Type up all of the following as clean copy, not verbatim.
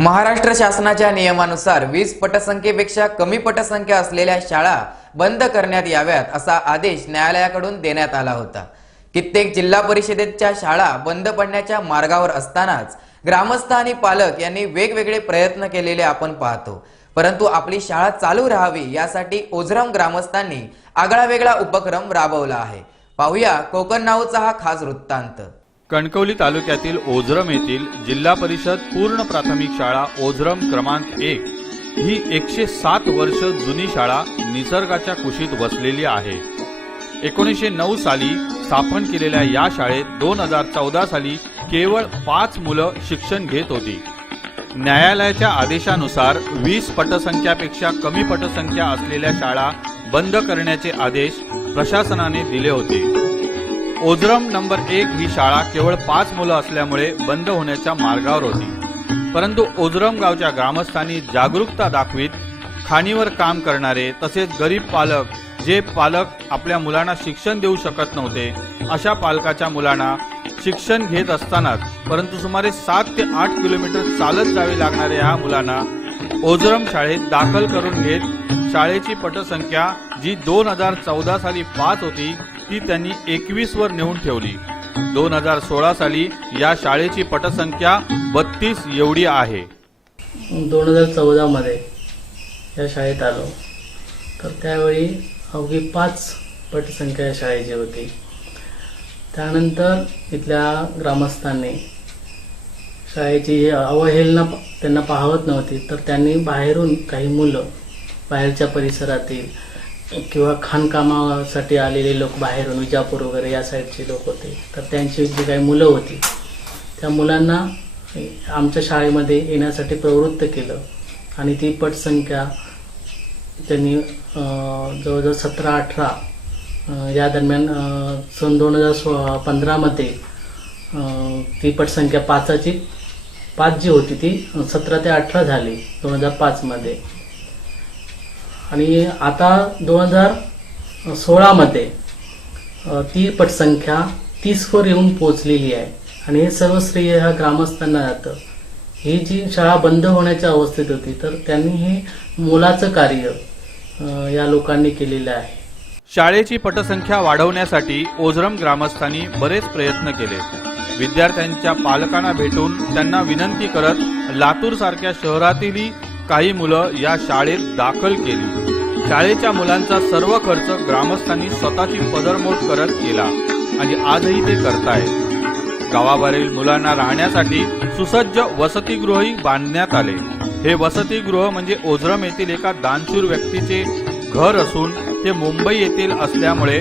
महाराष्ट्र शासनाच्या नियमानुसार 20 पटसंख्येपेक्षा कमी पटसंख्या असलेल्या शाळा बंद करण्यात याव्यात असा आदेश न्यायालयाकडून देण्यात आला होता। कित्येक जिल्हा परिषदेच्या शाळा बंद पडण्याच्या मार्गावर असतानाच ग्रामस्थ आणि पालक यांनी वेगवेगळे प्रयत्न केलेले आपण पाहतो, परंतु आपली शाळा चालू राहावी यासाठी ओझरम ग्रामस्थांनी आगळावेगळा उपक्रम राबवला आहे। पाहूया कोकण नाऊचा हा खास वृत्तांत। कणकवली तालुक्यातील ओझरम येथील जिल्हा परिषद पूर्ण प्राथमिक शाळा ओझरम क्रमांक 1 ही 107 वर्ष जुनी शाळा निसर्गाच्या कुशीत वसलेली आहे। 1909 साली स्थापन केलेल्या या शाळेत 2014 साली केवळ 5 मुलं शिक्षण घेत होती। न्यायालयाच्या आदेशानुसार 20 पटसंख्यापेक्षा कमी पटसंख्या असलेल्या शाळा बंद करण्याचे आदेश प्रशासनाने दिले होते। ओझरम नंबर 1 ही शाळा केवळ 5 मुलं असल्यामुळे बंद होण्याच्या मार्गावर होती, परंतु ओझरम गावच्या ग्रामस्थांनी जागरूकता दाखवीत खाणीवर काम करणारे तसेच गरीब पालक जे पालक आपल्या मुलांना शिक्षण देऊ शकत नव्हते अशा पालकाच्या मुलांना शिक्षण घेत असतानाच परंतु सुमारे 7 ते 8 किलोमीटर चालत जावे लागणाऱ्या या मुलांना ओझरम शाळेत दाखल करून घेत शाळेची पटसंख्या जी 2014 साली 5 होती ती त्यांनी 21 वर नेऊन ठेवली। 2016 साली या शाळेची पटसंख्या 32 एवढी आहे। 2014 मध्ये या शाळेत आलो तर त्यावेळी अवघी 5 पटसंख्या या शाळेची होती। त्यानंतर इथल्या ग्रामस्थांनी शाळेची अवहेलना त्यांना पाहवत नव्हती, तर त्यांनी बाहेरून काही मुलं बाहेरच्या परिसरातील किंवा खाणकामासाठी आलेले लोक बाहेरून विजापूर वगैरे या साईडचे लोक होते, तर त्यांची जी काही मुलं होती त्या मुलांना आमच्या शाळेमध्ये येण्यासाठी प्रवृत्त केलं आणि ती पटसंख्या त्यांनी जवळजवळ 17-18 या दरम्यान सन 2015 मध्ये ती पटसंख्या 5 जी होती ती 17 ते 18 झाली 2005 मध्ये। आणि आता 2016 मध्ये ती पटसंख्या 30 वर येऊन पोहोचलेली आहे आणि हे सर्व श्रेय ह्या ग्रामस्थांना जातं। ही जी शाळा बंद होण्याच्या अवस्थेत होती तर त्यांनी हे मोलाचं कार्य या लोकांनी केलेलं आहे। शाळेची पटसंख्या वाढवण्यासाठी ओझरम ग्रामस्थांनी बरेच प्रयत्न केले। विद्यार्थ्यांच्या पालकांना भेटून त्यांना विनंती करत लातूर सारख्या शहरातीलही काही मुलं या शाळेत दाखल केली। शाळेच्या मुलांचा सर्व खर्च ग्रामस्थांनी स्वतःची पदरमोड करत केला आणि आजही ते करतायत। गावाबाहेरील मुलांना राहण्यासाठी सुसज्ज वसतिगृहही बांधण्यात आले। हे वसतिगृह म्हणजे ओझरम येथील एका दानशूर व्यक्तीचे घर असून ते मुंबई येथील असल्यामुळे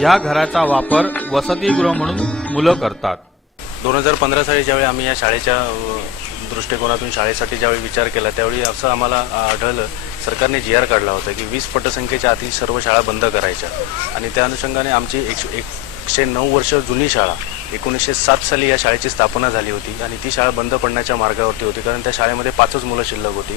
या घराचा वापर वसतिगृह म्हणून मुलं करतात। 2015 साली ज्यावेळी आम्ही या शाळेच्या दृष्टिकोनातून शाळेसाठी ज्यावेळी विचार केला त्यावेळी असं आम्हाला आढळलं, सरकारने GR काढला होता की 20 पटसंख्येच्या आतील सर्व शाळा बंद करायच्या आणि त्या अनुषंगाने आमची 109 वर्ष जुनी शाळा 1907 साली या शाळेची स्थापना झाली होती आणि ती शाळा बंद पडण्याच्या मार्गावरती होती, कारण त्या शाळेमध्ये 5च मुलं शिल्लक होती।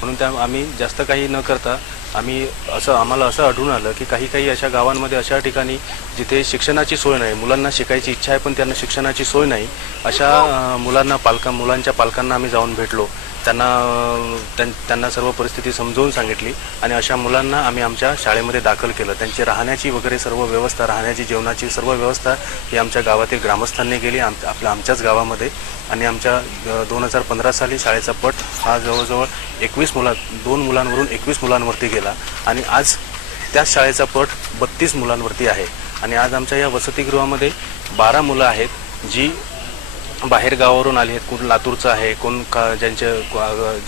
म्हणून आम्ही जास्त काही न करता आम्हाला असं आढळून आलं की काही अशा गावांमध्ये अशा ठिकाणी जिथे शिक्षणाची सोय नाही, मुलांना शिकायची इच्छा आहे पण त्यांना शिक्षणाची सोय नाही, अशा मुलांच्या पालकांना आम्ही जाऊन भेटलो, त्यांना सर्व परिस्थिती समजावून सांगितली आणि अशा मुलांना आम्ही आमच्या शाळेमध्ये दाखल केलं। त्यांची राहण्याची वगैरे सर्व व्यवस्था, राहण्याची जेवणाची सर्व व्यवस्था ही आमच्या गावातील ग्रामस्थांनी केली आमच्याच गावामध्ये। आणि आमच्या 2015 साली शाळेचा पट हा जवळजवळ 2 मुलांवरून 21 मुलांवरती गेला आणि आज त्याच शाळेचा पट 32 मुलांवरती आहे। आणि आज आमच्या या वसतिगृहामध्ये 12 मुलं आहेत जी बाहेर गावावरून आली आहेत, कोण लातूरचं आहे, कोण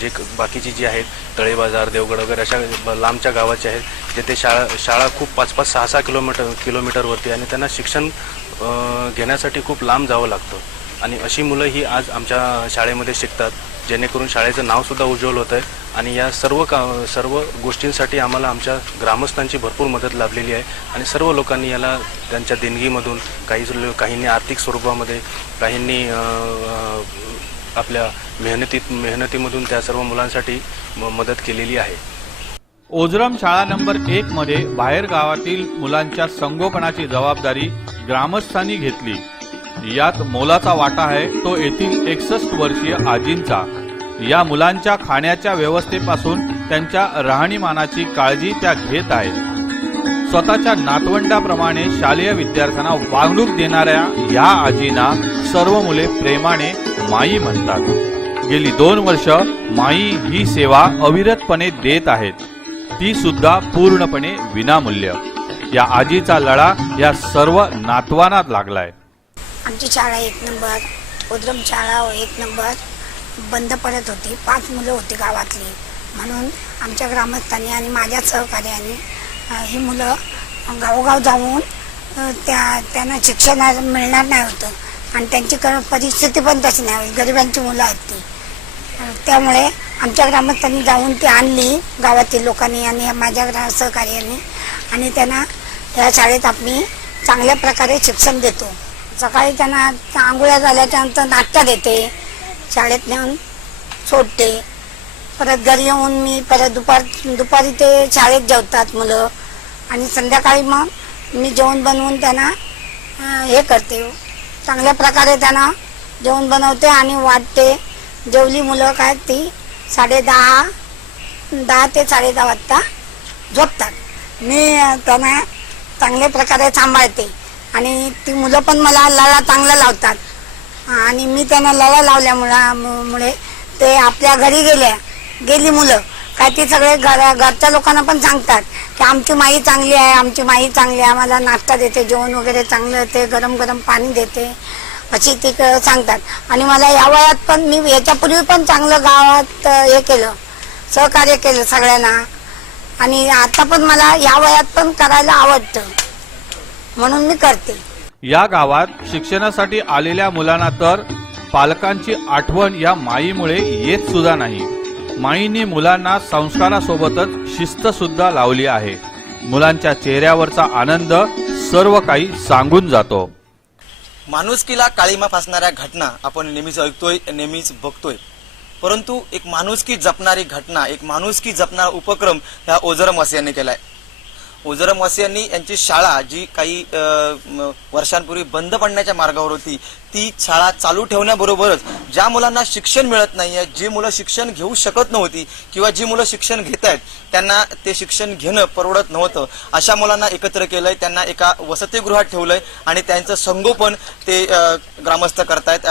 जे बाकीची जी आहेत तळे बाजार, देवगड वगैरे अशा लांबच्या गावाचे आहेत जिथे शाळा खूप 5-5, 6-6 किलोमीटरवरती आणि त्यांना शिक्षण घेण्यासाठी खूप लांब जावं लागतं आणि अशी मुलं ही आज आमच्या शाळेमध्ये शिकतात, जेणेकरून शाळेचं नावसुद्धा उज्ज्वल होतं आहे। आणि या सर्व गोष्टींसाठी आम्हाला आमच्या ग्रामस्थांची भरपूर मदत लाभलेली आहे आणि सर्व लोकांनी याला त्यांच्या देणगीमधून, काहींनी आर्थिक स्वरूपामध्ये, काहींनी आपल्या मेहनतीमधून त्या सर्व मुलांसाठी मदत केलेली आहे। ओझरम शाळा नंबर 1 मध्ये बाहेर गावातील मुलांच्या संगोपनाची जबाबदारी ग्रामस्थांनी घेतली। यात मोलाचा वाटा आहे तो येथील 61 वर्षीय आजींचा। या मुलांच्या खाण्याच्या व्यवस्थेपासून त्यांच्या राहणीमानाची काळजी त्या घेत आहेत. स्वतःच्या नातवंडाप्रमाणे शालेय विद्यार्थ्यांना वागणूक देणाऱ्या या आजींना सर्व मुले प्रेमाने माई म्हणतात. गेली 2 वर्ष माई ही सेवा अविरतपणे देत आहेत, ती सुद्धा पूर्णपणे विनामूल्य. या आजीचा लढा या सर्व नातवांना लागलाय. आमची शाळा 1 नंबर, ओद्रम शाळा 1 नंबर बंद पडत होती. 5 मुलं होती गावातली, म्हणून आमच्या ग्रामस्थांनी आणि माझ्या सहकार्याने ही मुलं गावोगाव जाऊन त्यांना शिक्षण मिळणार नाही होतं आणि त्यांची परिस्थिती पण तशी नाही, गरिबांची मुलं आहेत ती. त्यामुळे आमच्या ग्रामस्थांनी जाऊन ती आणली गावातील लोकांनी आणि माझ्या सहकार्याने, आणि त्यांना या शाळेत आम्ही चांगल्या प्रकारे शिक्षण देतो. सकाळी त्यांना आंघोळ्या झाल्याच्या नंतर नाश्ता देते, शाळेत नेऊन सोडते, परत घरी येऊन मी परत दुपारी ते शाळेत जेवतात मुलं, आणि संध्याकाळी मग मी जेवण बनवून त्यांना हे करते, चांगल्या प्रकारे त्यांना जेवण बनवते आणि वाटते. जेवली मुलं काय ती 10:30 ते 10:30 वाजता झोपतात. मी त्यांना चांगल्या प्रकारे सांभाळते आणि ती मुलं पण मला लळा चांगला लावतात, आणि मी त्यांना लळा लावल्यामुळे ते आपल्या घरी गेली मुलं काय ती सगळे घरच्या लोकांना पण सांगतात की आमची माई चांगली आहे, आमची माई चांगली आहे, आम्हाला नाश्ता देते, जेवण वगैरे चांगलं देते, गरम गरम पाणी देते, अशी ती सांगतात. आणि मला या वयात पण मी याच्यापूर्वी पण चांगलं गावात हे केलं, सहकार्य केलं सगळ्यांना, आणि आता पण मला या वयात पण करायला आवडतं म्हणून मी करते. या गावात शिक्षणासाठी आलेल्या मुलांना तर पालकांची आठवण या माईमुळे येत सुद्धा नाही. माईंनी मुलांना संस्कारासोबतच शिस्त सुद्धा लावली आहे. मुलांच्या चेहऱ्यावरचा आनंद सर्व काही सांगून जातो. माणुसकीला काळीमा फासणाऱ्या घटना आपण नेहमीच ऐकतोय, नेहमीच बघतोय, परंतु एक माणुसकी जपणारी घटना, एक माणुसकी जपणारा उपक्रम ह्या ओझरम वासियांनी केलाय. ओझरम वासियांनी यांची शाळा जी काही वर्षांपूर्वी बंद पडण्याच्या मार्गावर होती, ती शाळा चालू ठेवण्याबरोबरच ज्या मुलांना शिक्षण मिळत नाहीये, जी मुलं शिक्षण घेऊ शकत नव्हती किंवा जी मुलं शिक्षण घेत आहेत त्यांना ते शिक्षण घेणं परवडत नव्हतं, अशा मुलांना एकत्र केलंय, त्यांना एका वसतिगृहात ठेवलंय आणि त्यांचं संगोपन ते ग्रामस्थ करतायत.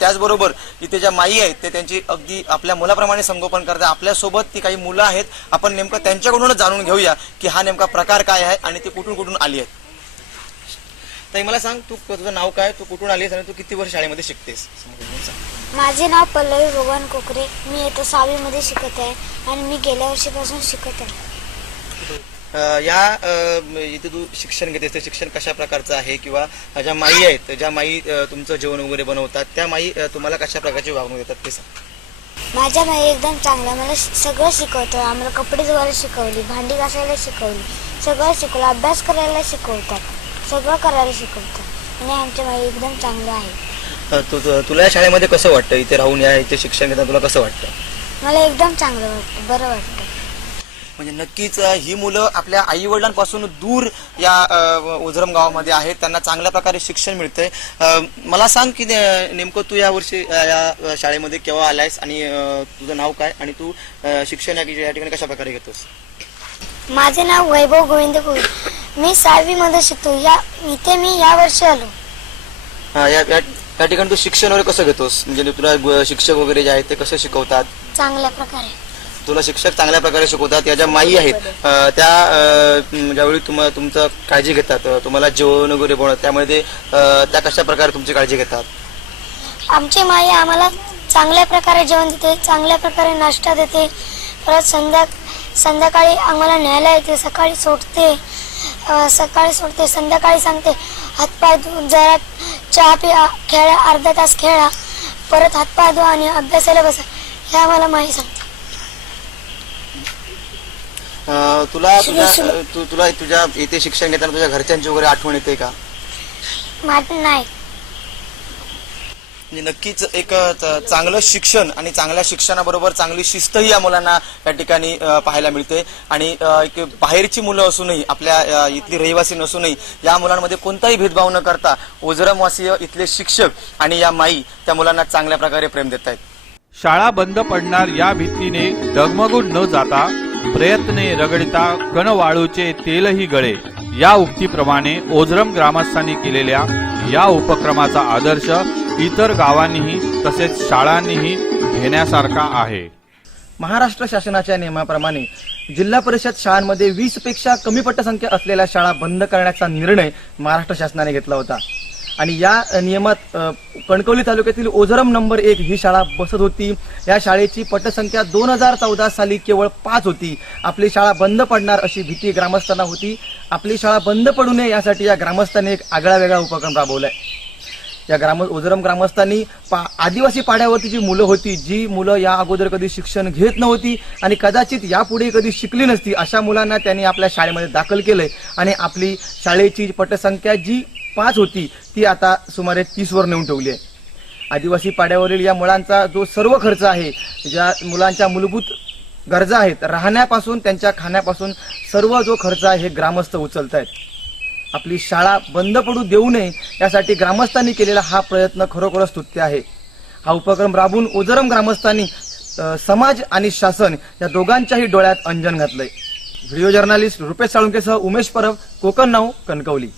त्याचबरोबर इथे ज्या माई आहेत ते त्यांची अगदी आपल्या मुलाप्रमाणे संगोपन करतात. आपल्यासोबत ती काही मुलं आहेत, आपण नेमकं त्यांच्याकडूनच जाणून घेऊया की हा नेमका प्रकार काय आहे आणि ते कुठून कुठून आली आहेत. ताई मला सांग, तू तुझं नाव काय, तू कुठून आलीस आणि तू किती वर्ष शाळेमध्ये शिकतेस? माझे नाव पल्लवी भगवान कोकरे, मी इथं 6वी मध्ये शिकत आहे आणि मी गेल्या वर्षीपासून शिकत आहे. इथे तू शिक्षण घेतेस ते शिक्षण कशा प्रकारचं आहे, किंवा ज्या माई आहेत, ज्या माई तुमचं जेवण वगैरे बनवतात, त्या माई तुम्हाला कशा प्रकारची वागणूक देतात ते सांग. माझ्या माई एकदम चांगला मला सगळं शिकवतं. आम्हाला कपडे धुवायला शिकवली, भांडी घासायला शिकवली, सगळं शिकवलं, अभ्यास करायला शिकवतात, सगळं करायला शिकवतात आणि आमच्या माई एकदम चांगल्या आहे. तुला या शाळेमध्ये कसं वाटतं, इथे राहून या इथे शिक्षण घेताना तुला कसं वाटतं? मला एकदम चांगलं वाटतं, बरं वाटतं. म्हणजे नक्कीच ही मुलं आपल्या आई वडिलांपासून दूर या ओझरम गावामध्ये आहेत, त्यांना चांगल्या प्रकारे शिक्षण मिळतंय. मला सांग की नेमकं तू या वर्षी या शाळेमध्ये केव्हा आलायस आणि तुझं नाव काय आणि तू शिक्षण या ठिकाणी कशा प्रकारे घेतोस? माझे नाव वैभव गोविंद कोळी, मी 6वी मध्ये शिकतो. इथे मी या वर्षी आलो. या ठिकाणी तू शिक्षण वगैरे कसं घेतोस, म्हणजे तुला शिक्षक वगैरे जे आहेत ते कसं शिकवतात? चांगल्या प्रकारे. तुला शिक्षक चांगल्या प्रकारे शिकवतात. या ज्या माई आहेत त्या ज्यावेळी तुमचं काळजी घेतात, तुम्हाला जेवण वगैरे बनवतात, त्यामध्ये त्या कशा प्रकारे तुमची काळजी घेतात? आमची माई आम्हाला चांगल्या प्रकारे जेवण देते, चांगल्या प्रकारे नाश्ता देते, परत संध्याकाळी आम्हाला न्यायला येते, सकाळी सोडते, संध्याकाळी सांगते हातपाय जरा चहा पिया, खेळा, अर्धा तास खेळा, परत हातपाय धुवा आणि अभ्यासाला बसा, हे आम्हाला माई सांगते. तुला तुझ्या इथे शिक्षण घेताना तुझ्या घरच्यांची वगैरे आठवण येते का? नाही. म्हणजे नक्कीच एक चांगलं शिक्षण आणि चांगल्या शिक्षणाबरोबर चांगली शिस्तही या मुलांना या ठिकाणी पाहायला मिळते. आणि एक बाहेरची मुलं असूनही, आपल्या इथली रहिवासी नसूनही या मुलांमध्ये कोणताही भेदभाव न करता ओझरमवासीय इथले शिक्षक आणि या माई त्या मुलांना चांगल्या प्रकारे प्रेम देत आहेत. शाळा बंद पडणार या भीतीने डगमगून न जाता प्रयत्ने रगडिता कणवाळूचे तेलही गळे या उक्तीप्रमाणे ओझरम ग्रामस्थांनी केलेल्या या उपक्रमाचा आदर्श इतर गावांनीही तसेच शाळांनीही घेण्यासारखा आहे. महाराष्ट्र शासनाच्या नियमाप्रमाणे जिल्हा परिषद शाळांमध्ये 20 पेक्षा कमी पटसंख्या असलेल्या शाळा बंद करण्याचा निर्णय महाराष्ट्र शासनाने घेतला होता आणि या नियमात कणकवली तालुक्यातील ओझरम नंबर 1 ही शाळा बसत होती. या शाळेची पटसंख्या 2014 साली केवळ 5 होती. आपली शाळा बंद पडणार अशी भीती ग्रामस्थांना होती. आपली शाळा बंद पडू नये यासाठी या ग्रामस्थांनी एक आगळा वेगळा उपक्रम राबवलाय. या ओझरम ग्रामस्थांनी आदिवासी पाड्यावरती जी मुलं होती, जी मुलं या अगोदर कधी शिक्षण घेत नव्हती आणि कदाचित यापुढे कधी शिकली नसती, अशा मुलांना त्यांनी आपल्या शाळेमध्ये दाखल केलंय आणि आपली शाळेची पटसंख्या जी 5 होती ती आता सुमारे 30 वर नेऊन ठेवली आहे. आदिवासी पाड्यावरील या मुलांचा जो सर्व खर्च आहे, ज्या मुलांच्या मूलभूत गरजा आहेत, राहण्यापासून त्यांच्या खाण्यापासून सर्व जो खर्च आहे हे ग्रामस्थ उचलत आहेत. आपली शाळा बंद पडू देऊ नये यासाठी ग्रामस्थांनी केलेला हा प्रयत्न खरोखरच स्तुत्य आहे. हा उपक्रम राबवून ओझरम ग्रामस्थांनी समाज आणि शासन या दोघांच्याही डोळ्यात अंजन घातलंय. व्हिडिओ जर्नलिस्ट रुपेश साळुंकेसह उमेश परब, कोकण नाऊ, कणकवली.